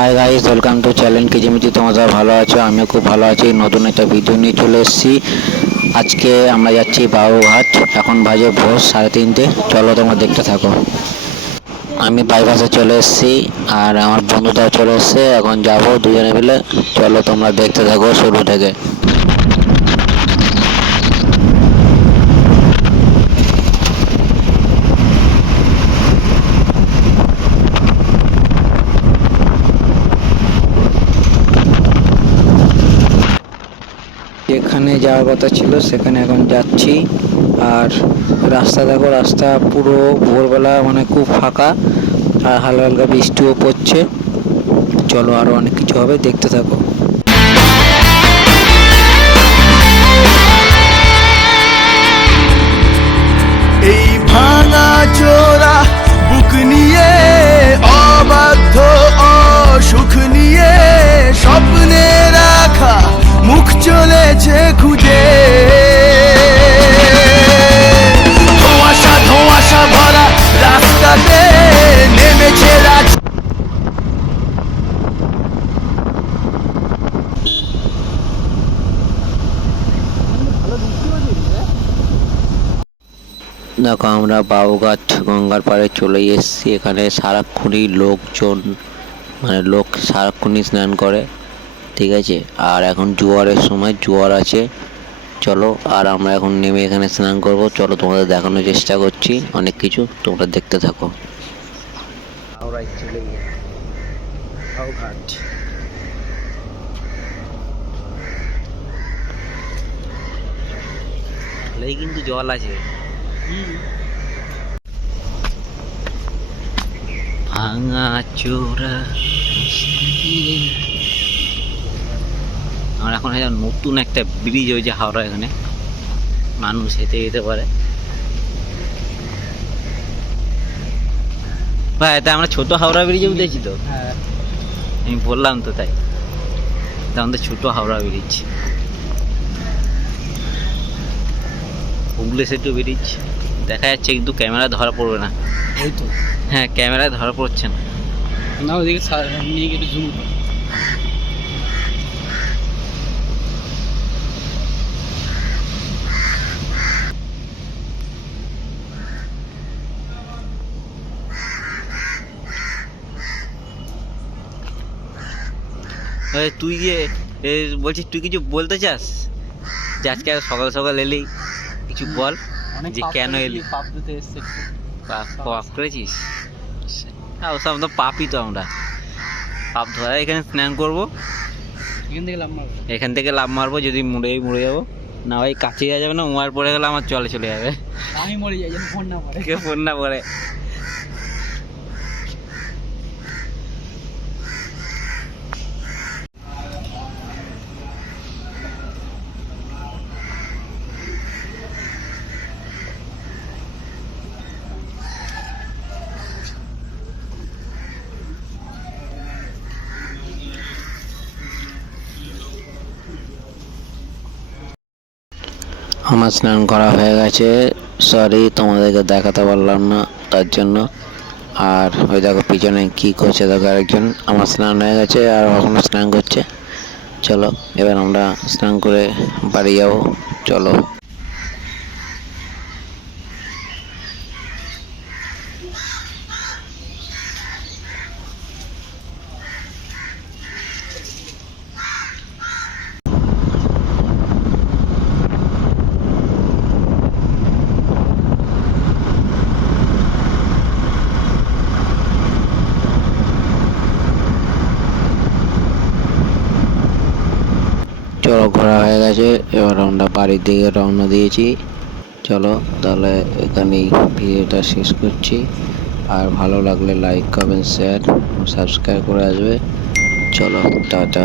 Hi guys welcome to channel Kijimiji তোমরা ভালো আছো? আমিও খুব ভালো আছি। নতুন একটা ভিডিও নিয়ে চলে এসেছি। আজকে আমরা যাচ্ছি বাবুঘাট এখন বাজে ভোর সাড়ে তিনটে। চলো তোমরা দেখতে থাকো। আমি বাইপাসে চলে এসেছি আর আমার বন্ধুটাও চলে এসছে। এখন যাব দুজনে মিলে। চলো তোমরা দেখতে থাকো শুরু থেকে। যেখানে যাওয়ার কথা ছিল, সেখানে এখন যাচ্ছি। আর রাস্তা দেখো, রাস্তা পুরো ভোরবেলা মানে খুব ফাঁকা। আর হালকা হালকা বৃষ্টিও পড়ছে। চলো আরও অনেক কিছু হবে, দেখতে থাকো। দেখো আমরা বাবুঘাট গঙ্গার পাড়ে চলে এসেছি। এখানে সারাক্ষণই লোকজন মানে লোক সারাক্ষণই স্নান করে, ঠিক আছে? আর এখন জোয়ারের সময়, জোয়ার আছে। চলো, আর আমরা এখন নেমে এখানে স্নান করব। চলো তোমাদের দেখানোর চেষ্টা করছি, অনেক কিছু তোমরা দেখতে থাকো। কিন্তু জল আছে। ভাঙা চোরা আমার এখন একটা নতুন একটা ব্রিজ হয়েছে হাওড়া এখানে। মানুষ হেঁটে যেতে পারে। ভাই এটা আমরা ছোট হাওড়া ব্রিজে উঠেছি তো? আমি বললাম তো তাই। আমাদের ছোট হাওড়া ব্রিজ হুগলি সেতু ব্রিজ দেখা যাচ্ছে কিন্তু ক্যামেরা ধরা পড়বে না। ওই তো হ্যাঁ ক্যামেরায় ধরা পড়ছে না। না ওদিকে সা- নিয়ে গেলে জুম তুই যে বলছিস তুই কিছু বলতে চাস? যে আজকে সকাল সকাল এলি কিছু বল। যে কেন এলি? পাপ এসছে। করেছিস? হ্যাঁ ওসব তো পাপই তো আমরা। পাপ ধরা এখানে স্নান করব। এখান থেকে লাভ মারবো। এখান থেকে লাভ মারবো যদি মুড়ে মুড়ে যাব। না ভাই কাছে যাওয়া যাবে না উমার পড়ে গেলে আমার চলে চলে যাবে। আমি মরে যাই ফোন না পরে কে ফোন না পড়ে। আমার স্নান করা হয়ে গেছে। সরি তোমাদেরকে দেখাতে পারলাম না, তার জন্য। আর ওই দেখো, পিছনে কি করছে দেখো আরেকজন। আমার স্নান হয়ে গেছে আর এখনও স্নান করছে। চলো, এবার আমরা স্নান করে বাড়ি যাব। চলো। চলো ঘোরা হয়ে গেছে। এবার আমরা বাড়ির দিকে রওনা দিয়েছি। চলো তাহলে এখানেই ভিডিওটা শেষ করছি। আর ভালো লাগলে লাইক কমেন্ট শেয়ার সাবস্ক্রাইব করে আসবে। চলো, টাটা।